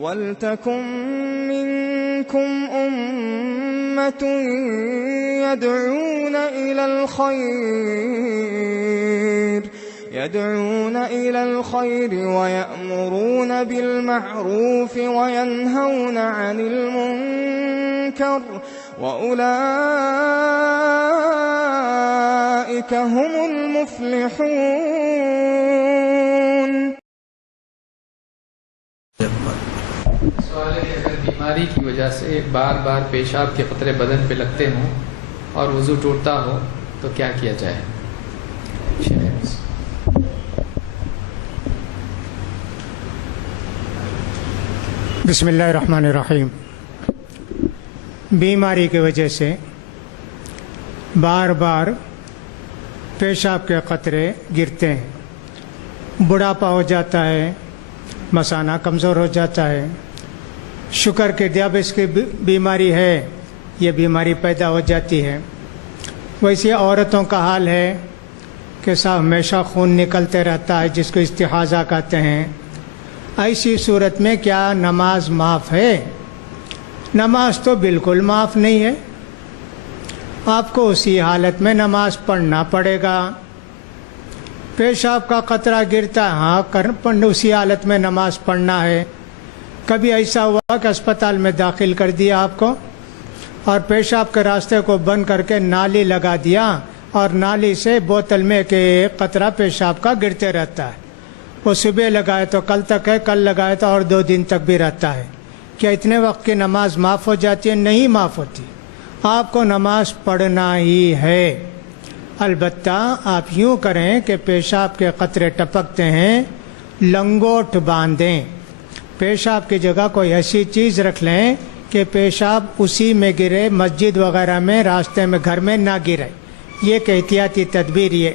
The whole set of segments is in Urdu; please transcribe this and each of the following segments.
وَلْتَكُن مِّنكُمْ أُمَّةٌ يَدْعُونَ إِلَى الْخَيْرِ وَيَأْمُرُونَ بِالْمَعْرُوفِ وَيَنْهَوْنَ عَنِ الْمُنكَرِ وَأُولَئِكَ هُمُ الْمُفْلِحُونَ۔ سوال ہے کہ اگر بیماری کی وجہ سے بار بار پیشاب کے قطرے بدن پہ لگتے ہوں اور وضو ٹوٹتا ہو تو کیا کیا جائے؟ بسم اللہ الرحمن الرحیم۔ بیماری کی وجہ سے بار بار پیشاب کے قطرے گرتے ہیں، بڑھاپا ہو جاتا ہے، مثانہ کمزور ہو جاتا ہے، شوگر کے دیابیطس کی بیماری ہے، یہ بیماری پیدا ہو جاتی ہے۔ ویسے عورتوں کا حال ہے کہ ہمیشہ خون نکلتے رہتا ہے، جس کو استحاضہ کہتے ہیں۔ ایسی صورت میں کیا نماز معاف ہے؟ نماز تو بالکل معاف نہیں ہے، آپ کو اسی حالت میں نماز پڑھنا پڑے گا۔ پیشاب کا قطرہ گرتا ہے، ہاں اسی حالت میں نماز پڑھنا ہے۔ کبھی ایسا ہوا کہ اسپتال میں داخل کر دیا آپ کو اور پیشاب کے راستے کو بند کر کے نالی لگا دیا اور نالی سے بوتل میں ایک قطرہ پیشاب کا گرتے رہتا ہے، وہ صبح لگائے تو کل تک ہے، کل لگائے تو اور 2 دن تک بھی رہتا ہے۔ کیا اتنے وقت کی نماز معاف ہو جاتی ہے؟ نہیں معاف ہوتی، آپ کو نماز پڑھنا ہی ہے۔ البتہ آپ یوں کریں کہ پیشاب کے قطرے ٹپکتے ہیں، لنگوٹ باندھیں، پیشاب کی جگہ کوئی ایسی چیز رکھ لیں کہ پیشاب اسی میں گرے، مسجد وغیرہ میں، راستے میں، گھر میں نہ گرے۔ یہ ایک احتیاطی تدبیر ہے۔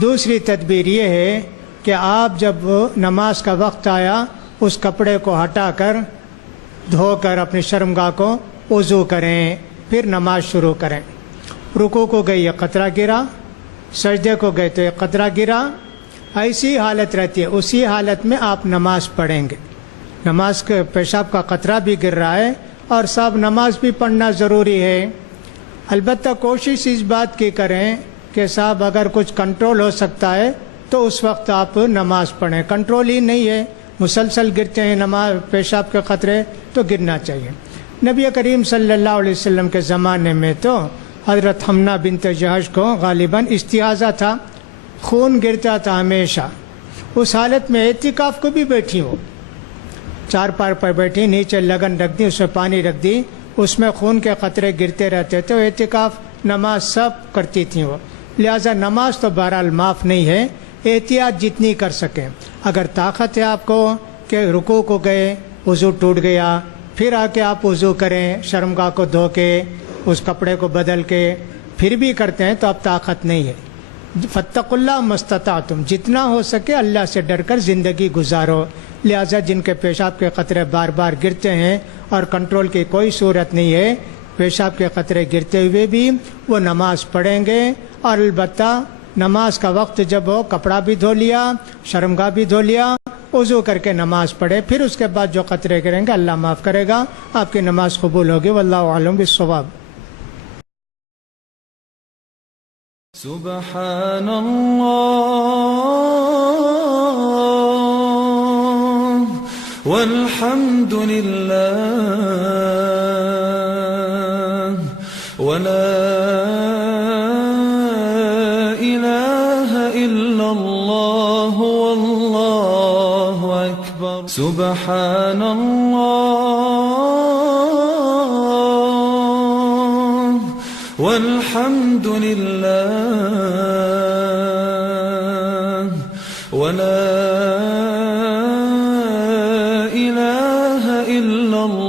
دوسری تدبیر یہ ہے کہ آپ جب نماز کا وقت آیا اس کپڑے کو ہٹا کر دھو کر اپنی شرمگاہ کو وضو کریں، پھر نماز شروع کریں۔ رکوع کو گئے یہ قطرہ گرا، سجدے کو گئے تو یہ قطرہ گرا، ایسی حالت رہتی ہے، اسی حالت میں آپ نماز پڑھیں گے۔ نماز کے پیشاب کا قطرہ بھی گر رہا ہے اور صاحب نماز بھی پڑھنا ضروری ہے۔ البتہ کوشش اس بات کی کریں کہ صاحب اگر کچھ کنٹرول ہو سکتا ہے تو اس وقت آپ نماز پڑھیں۔ کنٹرول ہی نہیں ہے، مسلسل گرتے ہیں نماز پیشاب کے قطرے تو گرنا چاہیے۔ نبی کریم صلی اللہ علیہ وسلم کے زمانے میں تو حضرت حمنہ بنت جہش کو غالباً استحاضہ تھا، خون گرتا تھا ہمیشہ۔ اس حالت میں اعتکاف کو بھی بیٹھی ہو، چارپار پر بیٹھی، نیچے لگن رکھ دی، اس میں پانی رکھ دی، اس میں خون کے قطرے گرتے رہتے تھے، اعتکاف نماز سب کرتی تھیں وہ۔ لہٰذا نماز تو بہرحال معاف نہیں ہے، احتیاط جتنی کر سکیں۔ اگر طاقت ہے آپ کو کہ رکوع کو گئے وضو ٹوٹ گیا، پھر آ کے آپ وضو کریں، شرمگاہ کو دھو کے اس کپڑے کو بدل کے پھر بھی کرتے ہیں تو اب طاقت نہیں ہے۔ فاتقوا اللہ ما استطعتم، جتنا ہو سکے اللہ سے ڈر کر زندگی گزارو۔ لہٰذا جن کے پیشاب کے قطرے بار بار گرتے ہیں اور کنٹرول کی کوئی صورت نہیں ہے، پیشاب کے قطرے گرتے ہوئے بھی وہ نماز پڑھیں گے، اور البتہ نماز کا وقت جب ہو کپڑا بھی دھو لیا، شرمگاہ بھی دھو لیا، وضو کر کے نماز پڑھے، پھر اس کے بعد جو قطرے گریں گے اللہ معاف کرے گا، آپ کی نماز قبول ہوگی۔ واللہ اعلم بالصواب۔ سبحان اللہ والحمد للہ ولا الہ الا اللہ واللہ اکبر۔ سبحان اللہ والحمد للہ ولا الہ الا اللہ